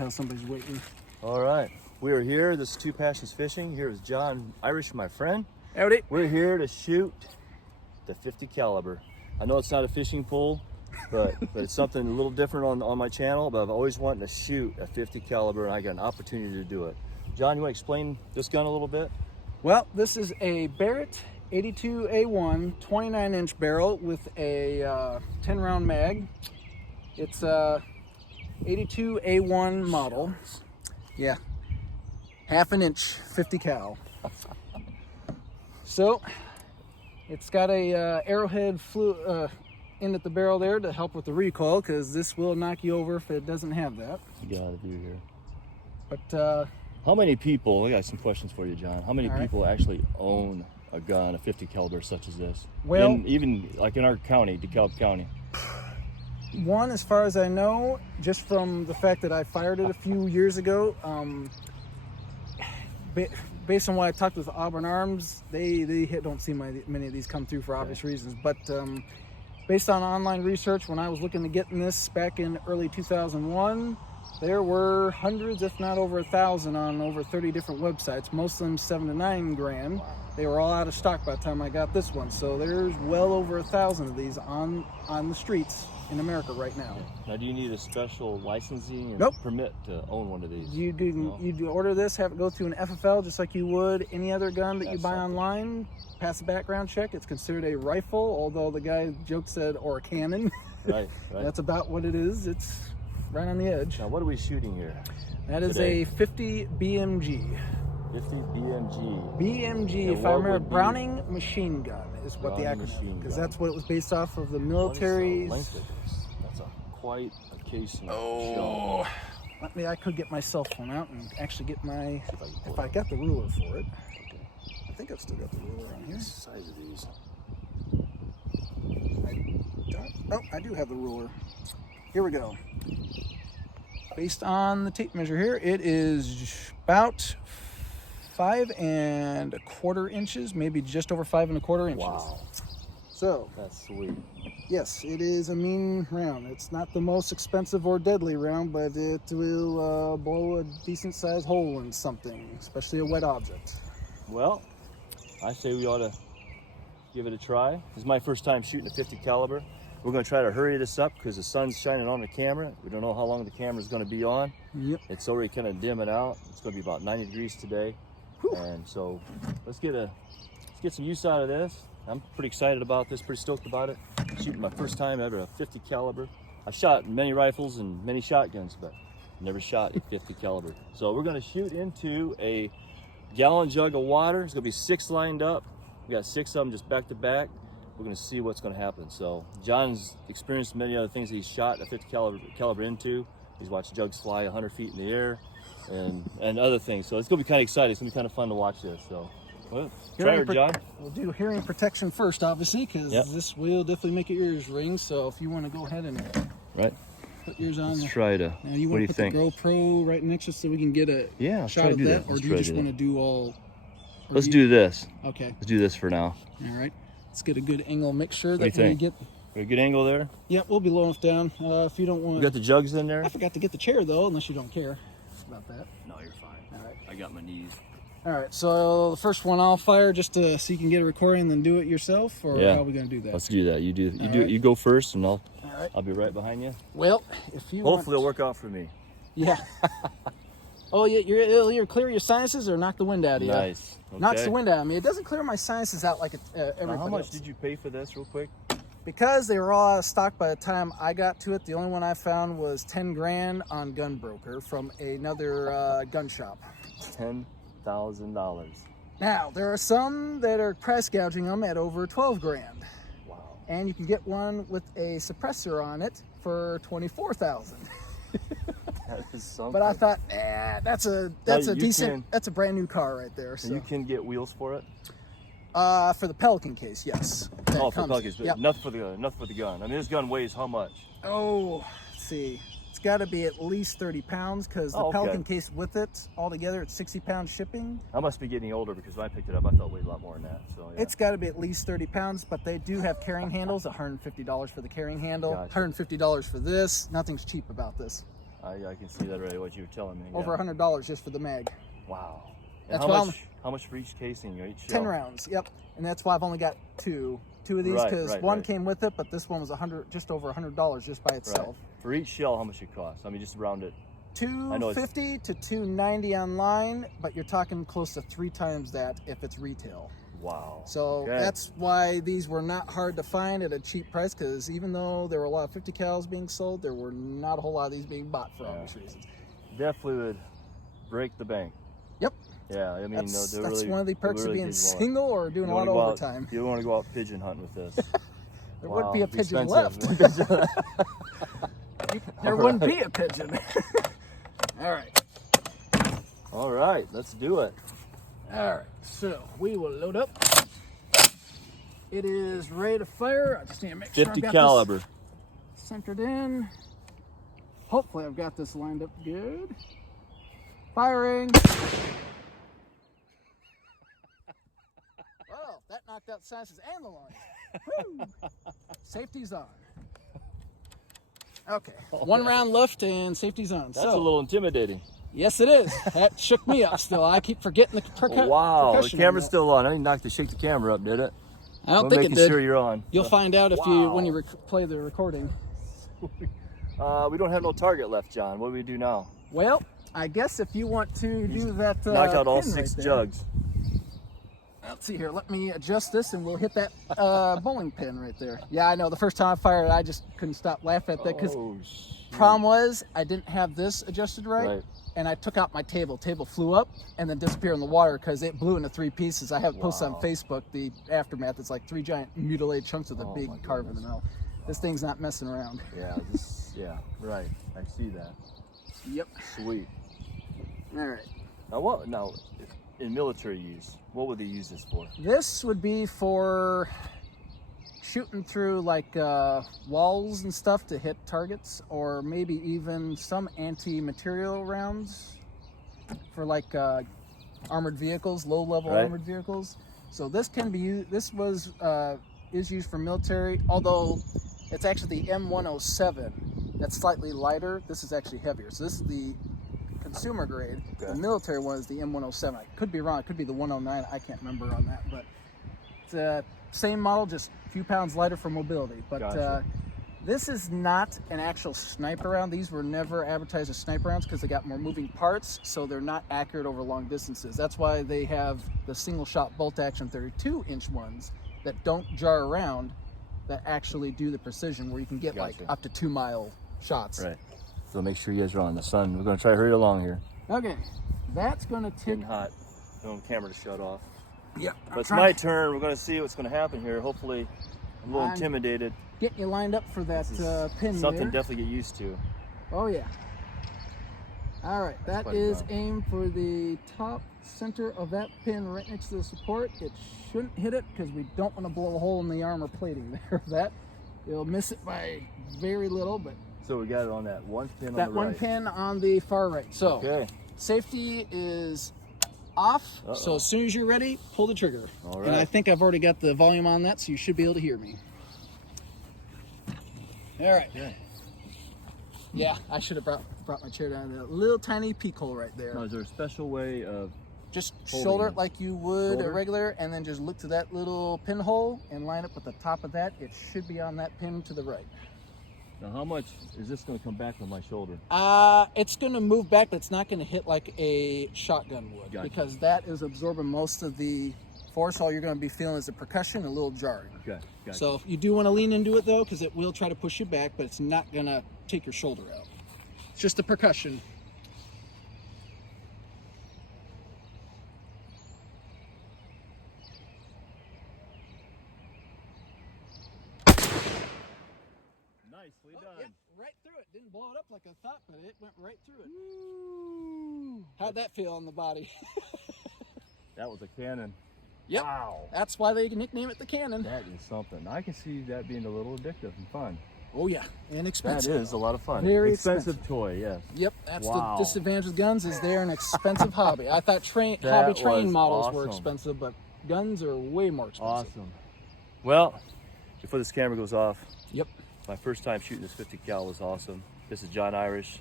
how somebody's waiting. All right, we are here. This is Two Passions Fishing. Here is John Irish, my friend. Howdy. We're here to shoot the 50 caliber. I know it's not a fishing pole, but it's something a little different on my channel, but I've always wanted to shoot a 50 caliber, and I got an opportunity to do it. John, you want to explain this gun a little bit? Well, this is a Barrett M82A1 29-inch barrel with a 10-round mag. It's a 82A1 model. Yeah, half an inch, 50 cal. So it's got a arrowhead in at the barrel there to help with the recoil, because this will knock you over if it doesn't have that. You got a view here. But how many people, I got some questions for you, John. How many people actually own a gun, a 50 caliber such as this? Well, even like in our county, DeKalb County. One, as far as I know, just from the fact that I fired it a few years ago, based on what I talked with Auburn Arms, they don't see many of these come through for obvious reasons. But based on online research, when I was looking to get in this back in early 2001, there were hundreds, if not over 1,000, on over 30 different websites, most of them $7 to $9 grand. They were all out of stock by the time I got this one. So there's well over 1,000 of these on the streets in America right now. Now, do you need a special licensing and permit to own one of these? You do order this, have it go through an FFL just like you would any other gun that you buy online. Pass a background check. It's considered a rifle, although the guy joke said, or a cannon. Right. That's about what it is. It's right on the edge. Now, what are we shooting here? That is a 50 BMG. 50 BMG. BMG, if I remember, Browning machine gun is what the acronym, because that's what it was based off of the military's. What is the length of this? That's quite a casing. Oh, I could get my cell phone out and actually get my, if I got the ruler for it. Okay. I think I've still got the ruler on here. What's the size of these? I do have the ruler. Here we go. Based on the tape measure here, it is about 5 1/4 inches, maybe just over 5 1/4 inches. Wow. So that's sweet. Yes, it is a mean round. It's not the most expensive or deadly round, but it will blow a decent sized hole in something, especially a wet object. Well, I say we ought to give it a try. This is my first time shooting a 50 caliber. We're going to try to hurry this up because the sun's shining on the camera. We don't know how long the camera is going to be on. Yep. It's already kind of dimming out. It's going to be about 90 degrees today. Whew. And so let's get some use out of this. I'm pretty excited about this, pretty stoked about it. Shooting my first time ever a 50 caliber. I've shot many rifles and many shotguns, but never shot a 50 caliber. So we're going to shoot into a gallon jug of water. There's going to be 6 lined up. We got 6 of them just back to back. We're going to see what's going to happen. So John's experienced many other things that he's shot a 50 caliber into. He's watched jugs fly 100 feet in the air and other things. So it's going to be kind of exciting. It's going to be kind of fun to watch this. So well, try her, John. We'll do hearing protection first, obviously, because this will definitely make your ears ring. So if you want to go ahead and put yours on. Let's try to. Now, you want to put the GoPro right next to us so we can get a shot of that, or do you just want to do all? Let's do this. Okay. Let's do this for now. All right. Let's get a good angle. Make sure that we get a good angle there. Yeah, we'll be low enough down. If you don't want. We got the jugs in there. I forgot to get the chair though, unless you don't care about that. No, you're fine. All right. I got my knees. All right. So the first one I'll fire just so you can get a recording, and then do it yourself, or how are we gonna do that? Let's do that. You go first, and I'll be right behind you. Well, if you hopefully it'll work out for me. Yeah. Oh yeah, you'll either clear your sinuses or knock the wind out of you. Nice. Okay. Knocks the wind out of me. It doesn't clear my sinuses out like everybody How much else. did you pay for this, real quick? Because they were all out of stock by the time I got to it. The only one I found was 10 grand on Gunbroker from another gun shop. $10,000. Now there are some that are price gouging them at over 12 grand. Wow. And you can get one with a suppressor on it for 24,000. That is something. But I thought, that's a brand new car right there. So. And you can get wheels for it? For the Pelican case, yes. For the Pelican case, but nothing for the gun. I mean, this gun weighs how much? Oh, let's see. It's got to be at least 30 pounds because the Pelican case with it, altogether, it's 60 pounds shipping. I must be getting older because when I picked it up, I thought it weighed a lot more than that. So It's got to be at least 30 pounds, but they do have carrying handles, $150 for the carrying handle, $150 for this. Nothing's cheap about this. I can see that already, what you were telling me. Over $100 just for the mag. Wow. And That's how much for each casing or each shell? 10 rounds, yep. And that's why I've only got two of these, because one came with it, but this one was just over $100 just by itself. Right. For each shell, how much it costs? I mean, just round it. $250 to $290 online, but you're talking close to 3 times that if it's retail. Wow. So that's why these were not hard to find at a cheap price, because even though there were a lot of 50 cals being sold, there were not a whole lot of these being bought for obvious reasons. Definitely would break the bank. Yep. Yeah, I mean, that's really, one of the perks really of being single or doing a lot of overtime. You don't want to go out pigeon hunting with this. There wouldn't be a pigeon expensive. left. There wouldn't be a pigeon. All right. All right, let's do it. All right, so we will load up. It is ready to fire. I just need to make sure 50 I've got caliber. This centered in. Hopefully I've got this lined up good. Firing. Well, that knocked out the silences and the alarms. Safety's on. Okay, 1 round left and safety's on. That's a little intimidating. Yes, it is. That shook me up still. I keep forgetting the percussion. Wow, the camera's still on. I didn't shake the camera up, did it? I don't think it did. Sure you're on. You'll find out if when you play the recording. We don't have no target left, John. What do we do now? Well, I guess if you want to do that, knock out all pin 6 right jugs. Let's see here. Let me adjust this, and we'll hit that bowling pin right there. Yeah, I know. The first time I fired it, I just couldn't stop laughing at that, because problem was I didn't have this adjusted right. And I took out my table. Table flew up and then disappeared in the water because it blew into 3 pieces. I have posted on Facebook the aftermath. It's like 3 giant mutilated chunks with a big carve in the middle. This thing's not messing around. Yeah, right. I see that. Yep. Sweet. All right. Now, in military use, what would they use this for? This would be for shooting through like walls and stuff to hit targets, or maybe even some anti-material rounds for like armored vehicles, low-level armored vehicles. So this can be used. This is used for military, although it's actually the M107 that's slightly lighter. This is actually heavier. So this is the consumer grade. The military one is the M107. I could be wrong. It could be the 109. I can't remember on that, but it's same model, just a few pounds lighter for mobility. But this is not an actual sniper round. These were never advertised as sniper rounds because they got more moving parts, so they're not accurate over long distances. That's why they have the single shot bolt action 32-inch ones that don't jar around, that actually do the precision where you can get like up to 2-mile shots. Right. So make sure you guys are on the sun. We're going to try to hurry along here. Okay, that's going to take. Getting hot. I want the camera to shut off. Yeah. But it's my turn. We're going to see what's going to happen here. Hopefully, I'm a little intimidated. Getting you lined up for that pin. Something there. definitely get used to. Oh yeah. All right, that is aimed for the top center of that pin right next to the support. It shouldn't hit it because we don't want to blow a hole in the armor plating there. That it'll miss it by very little, but. So we got it on that one pin on the right. That one pin on the far right. So safety is off. So as soon as you're ready, pull the trigger. All right. And I think I've already got the volume on that, so you should be able to hear me. All right. Okay. Yeah, I should have brought my chair down. A little tiny peek hole right there. Now, is there a special way of just shoulder it like you would a regular, and then just look to that little pinhole and line up with the top of that. It should be on that pin to the right. Now, how much is this going to come back on my shoulder? It's going to move back, but it's not going to hit like a shotgun would, because that is absorbing most of the force. All you're going to be feeling is the percussion, a little jarring. Okay. Gotcha. So you do want to lean into it though, because it will try to push you back, but it's not going to take your shoulder out. It's just the percussion. Nicely done. Yeah, right through it. Didn't blow it up like I thought, but it went right through it. Woo. How'd that feel on the body? That was a cannon. Yep. Wow. That's why they nickname it the cannon. That is something. I can see that being a little addictive and fun. Oh yeah, and expensive. That is a lot of fun. Very expensive toy, yes. Yep, that's the disadvantage with guns, is they're an expensive hobby. I thought hobby train models were expensive, but guns are way more expensive. Awesome. Well, before this camera goes off, yep, my first time shooting this 50 cal was awesome. This is John Irish.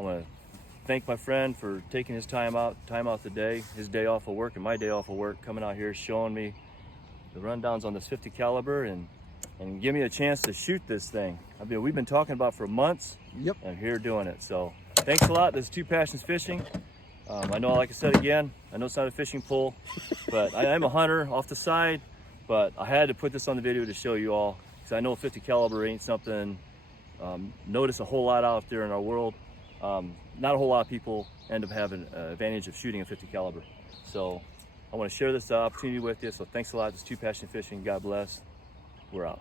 I want to thank my friend for taking his time out today, his day off of work and my day off of work, coming out here showing me the rundowns on this 50 caliber and give me a chance to shoot this thing. I mean, we've been talking about for months. Yep. And here doing it. So thanks a lot. This is Two Passions Fishing. I know, like I said again, I know it's not a fishing pole, but I am a hunter off the side. But I had to put this on the video to show you all, because I know 50 caliber ain't something notice a whole lot out there in our world. Not a whole lot of people end up having an advantage of shooting a 50 caliber. So I want to share this opportunity with you. So thanks a lot. This is Two Passion Fishing. God bless. We're out.